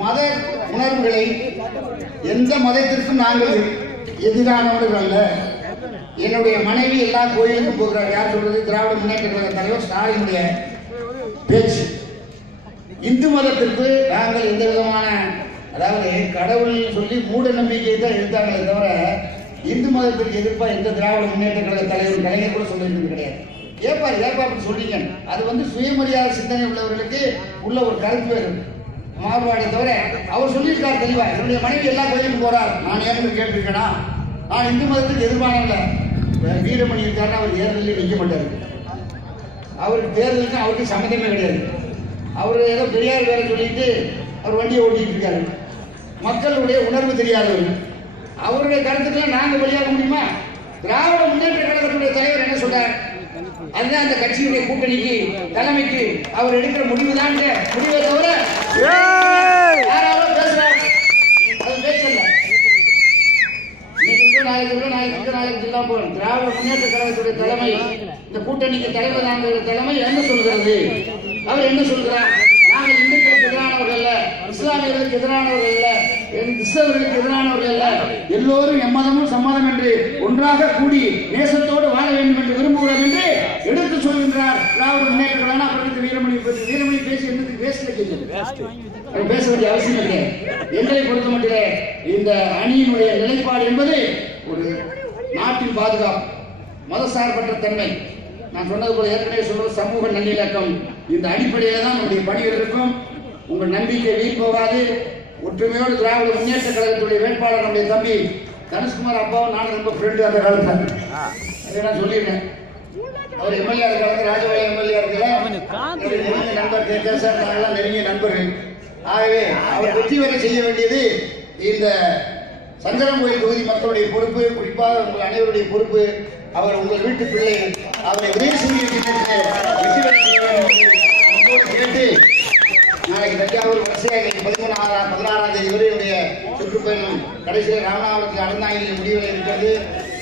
மத உணர்வுகளை எந்த மதத்திற்கும் நாங்கள் எதிரானவர்கள் அல்ல. என்னுடைய மனைவி எல்லா கோயிலுக்கும் போகிறார். யார் சொல்றது? திராவிட முன்னேற்ற கழக தலைவர் ஸ்டாலினுடைய பேச்சு. இந்து மதத்திற்கு நாங்கள் எந்த விதமான, அதாவது கடவுள் சொல்லி மூட நம்பிக்கையை தான் எடுத்தாங்களே தவிர இந்து மதத்திற்கு எதிர்ப்பா எந்த திராவிட முன்னேற்ற கழக தலைவர் கலைஞர் கூட சொல்லியிருந்தது கிடையாது. ஏப்பா அப்படி சொல்றீங்க? அது சுயமரியாதை சிந்தனை உள்ளவர்களுக்கு உள்ள ஒரு கருத்து வேறு மாறுபாடை தவிர அவர் சொல்லியிருக்கார் தெளிவா, என்னுடைய மனைவி எல்லா கோயிலுக்கும் போறார். நான் ஏன் கேட்டிருக்கேனா? நான் இந்து மதத்துக்கு எதிர்பானல. வீரமணி இருக்காருன்னா அவர் தேர்தலில் நிற்க மாட்டாரு. அவருக்கு தேர்தலுக்கு அவருக்கு சம்மந்தமே கிடையாது. அவர் ஏதோ பெரியார் வேலை சொல்லிட்டு அவர் வண்டியை ஓட்டிட்டு இருக்காரு. மக்களுடைய உணர்வு தெரியாதவர். அவருடைய கருத்துக்களை நாங்கள் வெளியாக முடியுமா? திராவிட முன்னேற்ற கழகத்துடைய தலைவர் என்ன சொல்றார்? அதுதான் அந்த கட்சியுடைய கூட்டணிக்கு தலைமைக்கு அவர் எடுக்கிற முடிவுதான் முடிவை தவிர யாராவது பேசுறாரு அது பேசல. நாளைக்கு ஜில்லா போறோம். திராவிட முன்னேற்ற கழகத்துடைய தலைமை, இந்த கூட்டணிக்கு தலைவர் நாங்கள் தலைமை என்ன சொல்கிறது? அவர் என்ன சொல்கிறார்? நாங்கள் இந்துக்களுக்கு எதிரானவர்கள் அல்ல, இஸ்லாமியர்களுக்கு எதிரானவர்கள் அல்ல, கிறிஸ்தவர்களுக்கு எதிரானவர்கள் அல்ல, எல்லோரும் எம்மதமும் சம்மதம் என்று ஒன்றாக கூடி நேசத்தோடு வாழ வேண்டும் என்று விரும்புகிறோம் என்று எடுத்து சொல்கின்றார் திராவிட முன்னேற்ற கழகம். அப்புறம் வீரமணி பேசி என்னது பேச வேண்டிய அவசியம் இல்லை. எங்களை பொறுத்த மட்டிலே இந்த அணியினுடைய நிலைப்பாடு என்பது ஒரு நாட்டின் பாதுகாப்பு, மதசார்பற்ற தன்மை. நான் சொன்னது போல ஏற்கனவே சொல்வது சமூக நல்லிணக்கம். இந்த அடிப்படையில தான் நம்முடைய பணிகள் இருக்கும். உங்கள் நம்பிக்கை வீண் போகாது. ஒற்றுமையோடு திராவிட முன்னேற்ற கழகத்துடைய வேட்பாளர் நம்முடைய தம்பி தனுஷ்குமார் அப்பாவும் நானும் ரொம்ப ஃப்ரெண்டு அந்த காலத்தில். அதை நான் சொல்லியிருக்கேன். அவர் எம்எல்ஏ காலத்தில் ராஜபாளையம் எம்எல்ஏ இருக்கல நெருங்கிய நண்பர் கேசார், நாங்கள்லாம் நெருங்கிய நண்பர்கள். ஆகவே அவர் வெற்றி பெற செய்ய வேண்டியது இந்த சங்கரன்கோயில் தொகுதி மக்களுடைய பொறுப்பு, குறிப்பாக உங்கள் அனைவருடைய பொறுப்பு. அவர் உங்கள் வீட்டு பிள்ளை, அவரை உதயசூரிய திட்டத்தை வெற்றி பெற செய்ய வேண்டும் கேட்டு நாளைக்கு தஞ்சாவூர் வரிசையாக 16ஆம் தேதி வரையுடைய சுற்றுப்பயணம் கடைசியில் ராமநாதபுரத்தில் அறந்தாங்கில் முடிவில் இருக்கிறது.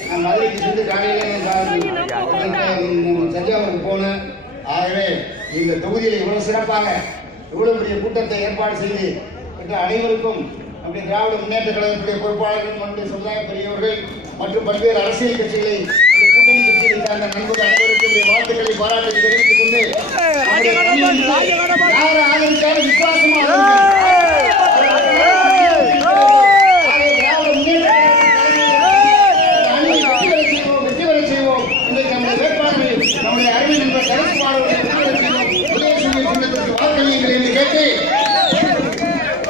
நான் மதுரைக்கு சென்று காலையில் தஞ்சாவூருக்கு போனேன். ஆகவே இந்த தொகுதியில் இவ்வளவு சிறப்பாக இவ்வளவு பெரிய கூட்டத்தை ஏற்பாடு செய்து அனைவருக்கும் நம்முடைய திராவிட முன்னேற்ற கழகத்துடைய பொறுப்பாளர்கள் மற்றும் சமுதாய பெரியவர்கள் மற்றும் பல்வேறு அரசியல் கட்சிகளை கூட்டணி கட்சிகளை சார்ந்த நண்பர்கள் அனைவருக்கும் வாழ்த்துக்களை பாராட்டி தெரிவித்துக் கொண்டு யார் ஆதரித்தாலும் விசுவாசமா